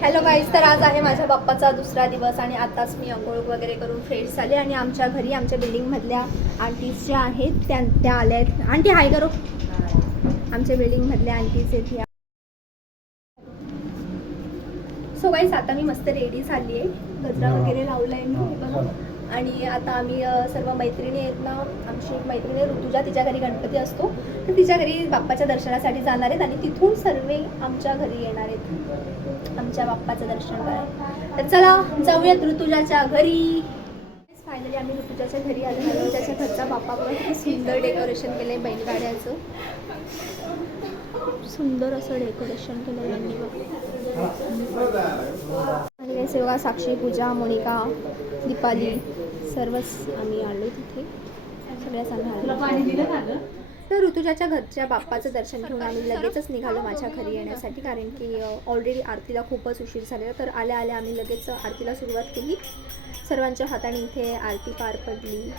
Hello guys तर आज आहे माझ्या बाप्पाचा दुसरा दिवस आणि आताच मी अंघोळ वगैरे करून फ्रेश झाले आणि आमच्या घरी आमच्या बिल्डिंगमधल्या आंटीज ज्या आहेत त्या त्या आल्या आहेत. आंटी हाय करो. आमच्या बिल्डिंगमधल्या आंटीज आहेत ह्या सो गाईज आता मी मस्त रेडी झाली आहे गजरा वगैरे लावला आहे मी बघा. आणि आता आम्ही सर्व मैत्रिणी आहेत ना आमची एक मैत्रिणी आहे ऋतुजा तिच्या घरी गणपती असतो. तर तिच्या घरी बाप्पाच्या दर्शनासाठी जाणार आहेत आणि तिथून सर्व आमच्या घरी येणार आहेत. आमच्या बाप्पाचं दर्शन करायला. तर चला जाऊयात ऋतुजाच्या घरी. फायनली आम्ही ऋतुजाच्या घरी आलो. ऋतुजाच्या घरचा बाप्पा बघा सुंदर डेकोरेशन केलं आहे बैलगाड्याचं. सुंदर असं डेकोरेशन केलं आहे यांनी सेवा साक्षी पूजा मोनिका दीपाली सर्वच आम्ही आलो तिथे. सगळ्याच आम्ही आलो तर ऋतुजाच्या घरच्या बाप्पाचं दर्शन घेऊन आम्ही लगेचच निघालो माझ्या घरी येण्यासाठी कारण की ऑलरेडी आरतीला खूपच उशीर झालेला तर आल्या आल्या आम्ही लगेच आरतीला सुरुवात केली. सर्वांच्या हाताने इथे आरती पार पडली.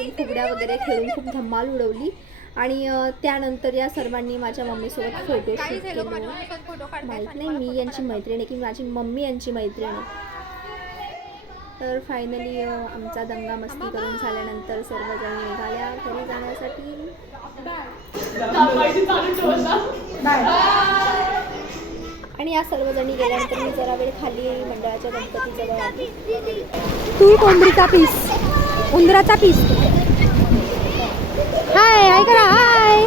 नाचून फुगड्या वगैरे खेळून खूप धम्माल उडवली. आणि त्यानंतर या सर्वांनी माझ्या मम्मीसोबत फोटोशूट केलं. माहीत नाही मी यांची मैत्रीण आहे की माझी मम्मी यांची मैत्रीण आहे. तर फायनली आमचा दंगा मस्ती करून झाल्यानंतर सर्वजण निघाल्या घरी जाण्यासाठी. आणि या सर्वजणी गेल्यानंतर मी जरा वेळ खाली मंडळाच्या गणपतीजवळ आली. तू कोंबडीचा पीस उंदराचा पीस हाय हाय करा हाय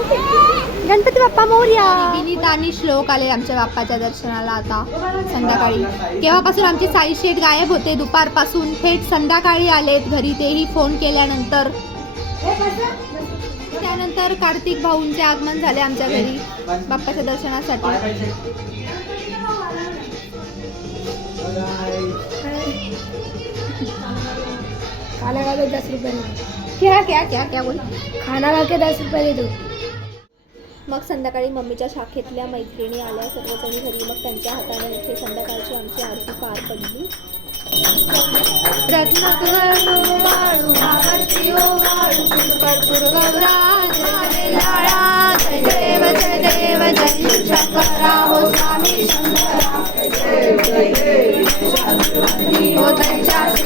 गणपती बाप्पा मोर्या. विनीत आणि श्लोक आले आमच्या बाप्पाच्या दर्शनाला आता संध्याकाळी. केव्हापासून आमचे साई शेठ गायब होते दुपारपासून थेट संध्याकाळी आलेत घरी तेही फोन केल्यानंतर. त्यानंतर कार्तिक भाऊंचे आगमन झाले आमच्या घरी बाप्पाच्या दर्शनासाठी. खाना के दस रुपये में क्या क्या क्या क्या बोल? खाना खा के दस रुपये दे दो। मग संध्याकाळी मम्मीच्या शाखेतल्या मैत्रिणी आल्या सर्वजणी घरी. मग त्यांच्या हाताने इथे संध्याकाळची आमची आरती पार पडली.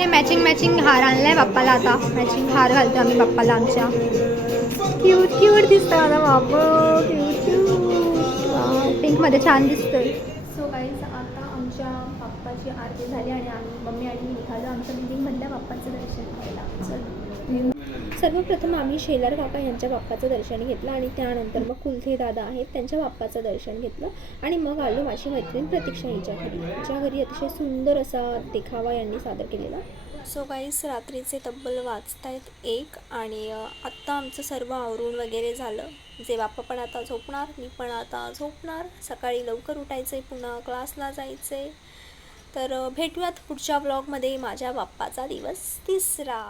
तिने मॅचिंग मॅचिंग हार आणलाय बाप्पाला आता. मॅचिंग हार घालतो आम्ही बाप्पाला आमच्या. क्यूट क्यूट दिसतं मला बाप क्यूट क्यूट पिंकमध्ये छान दिसतंय. सो गाईज आता आमच्या बाप्पाची आरती झाली आणि आम्ही मम्मी आणि मी निघालो. आमच्या बिल्डिंगमधल्या बाप्पाचं दर्शन घ्यायला. चल. सर्वप्रथम आम्ही शेलार काका यांच्या बाप्पाचं दर्शन घेतलं आणि त्यानंतर मग कुलथे दादा आहेत त्यांच्या बाप्पाचं दर्शन घेतलं आणि मग आलो माझी मैत्रीण प्रतीक्षा हिच्या घरी. ज्या घरी अतिशय सुंदर असा देखावा यांनी सादर केलेला. सो गाईस रात्रीचे तब्बल वाचतायत एक आणि आत्ता आमचं सर्व आवरून वगैरे झालं. जे बाप्पा पण आता झोपणार मी पण आता झोपणार. सकाळी लवकर उठायचं आहे पुन्हा क्लासला जायचं आहे तर भेटूयात पुढच्या ब्लॉगमध्ये माझ्या बाप्पाचा दिवस तिसरा.